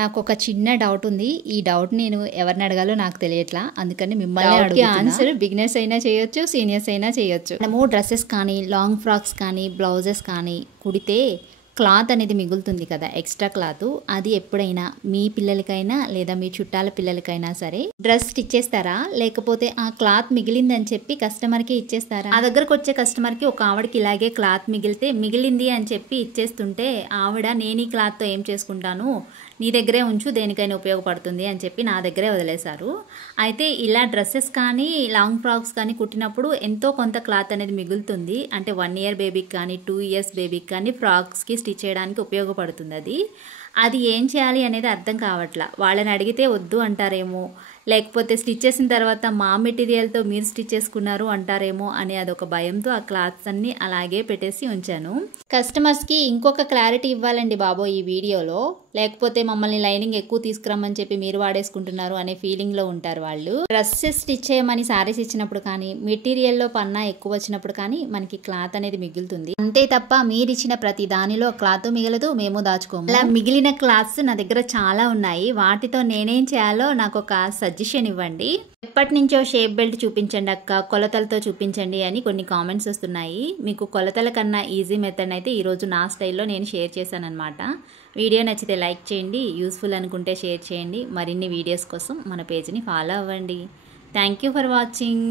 నాకొక చిన్న డౌట్ ఉంది. ఈ డౌట్ నేను ఎవరిని అడగాలో నాకు తెలియట్లా. అందుకని మిమ్మల్ని అడుగుతున్నా. ఆన్సర్ బిగినర్స్ అయినా చేయొచ్చు, సీనియర్స్ అయినా చేయొచ్చు. మనము డ్రెస్సెస్ కానీ, లాంగ్ ఫ్రాక్స్ కానీ, బ్లౌజెస్ కానీ కుడితే క్లాత్ అనేది మిగులుతుంది కదా, ఎక్స్ట్రా క్లాత్. అది ఎప్పుడైనా మీ పిల్లలకైనా లేదా మీ చుట్టాల పిల్లలకైనా సరే డ్రెస్ స్టిచ్ చేస్తారా, లేకపోతే ఆ క్లాత్ మిగిలిందని చెప్పి కస్టమర్కి ఇచ్చేస్తారా? ఆ దగ్గరకు వచ్చే కస్టమర్కి ఒక ఆవిడకి ఇలాగే క్లాత్ మిగిలితే మిగిలింది అని చెప్పి ఇచ్చేస్తుంటే ఆవిడ నేను ఈ క్లాత్తో ఏం చేసుకుంటాను, నీ దగ్గరే ఉంచు, దేనికైనా ఉపయోగపడుతుంది అని చెప్పి నా దగ్గరే వదిలేశారు. అయితే ఇలా డ్రెస్సెస్ కానీ లాంగ్ ఫ్రాక్స్ కానీ కుట్టినప్పుడు ఎంతో కొంత క్లాత్ అనేది మిగులుతుంది. అంటే 1 ఇయర్ బేబీకి కానీ 2 ఇయర్స్ బేబీకి కానీ ఫ్రాక్స్కి స్టిచ్ చేయడానికి ఉపయోగపడుతుంది. అది ఏం చేయాలి అనేది అర్థం కావట్లా. వాళ్ళని అడిగితే వద్దు అంటారేమో, లేకపోతే స్టిచ్ చేసిన తర్వాత మా మెటీరియల్తో మీరు స్టిచ్ చేసుకున్నారు అంటారేమో అని అదొక భయంతో ఆ క్లాత్స్ అన్నీ అలాగే పెట్టేసి ఉంచాను. కస్టమర్స్కి ఇంకొక క్లారిటీ ఇవ్వాలండి బాబో ఈ వీడియోలో, లేకపోతే మమ్మల్ని లైనింగ్ ఎక్కువ తీసుకురమ్మని చెప్పి మీరు వాడేసుకుంటున్నారు అనే ఫీలింగ్లో ఉంటారు వాళ్ళు. డ్రెస్సెస్ స్టిచ్ చేయమని సారీస్ ఇచ్చినప్పుడు కానీ, మెటీరియల్లో పన్నా ఎక్కువ వచ్చినప్పుడు కానీ మనకి క్లాత్ అనేది మిగులుతుంది. అంతే తప్ప మీరు ఇచ్చిన ప్రతి దానిలో క్లాత్ మిగలదు, మేము దాచుకోము. అలా మిగిలిన క్లాత్స్ నా దగ్గర చాలా ఉన్నాయి. వాటితో నేనేం చేయాలో నాకు ఒక సజెషన్ ఇవ్వండి. ఎప్పటి నుంచో షేప్ బెల్ట్ చూపించండి అక్క, కొలతలతో చూపించండి అని కొన్ని కామెంట్స్ వస్తున్నాయి. మీకు కొలతల కన్నా ఈజీ మెథడ్ అయితే ఈరోజు నా స్టైల్లో నేను షేర్ చేశాను అనమాట. వీడియో నచ్చితే లైక్ చేయండి, యూస్ఫుల్ అనుకుంటే షేర్ చేయండి. మరిన్ని వీడియోస్ కోసం మన పేజ్ని ఫాలో అవ్వండి. Thank you for watching.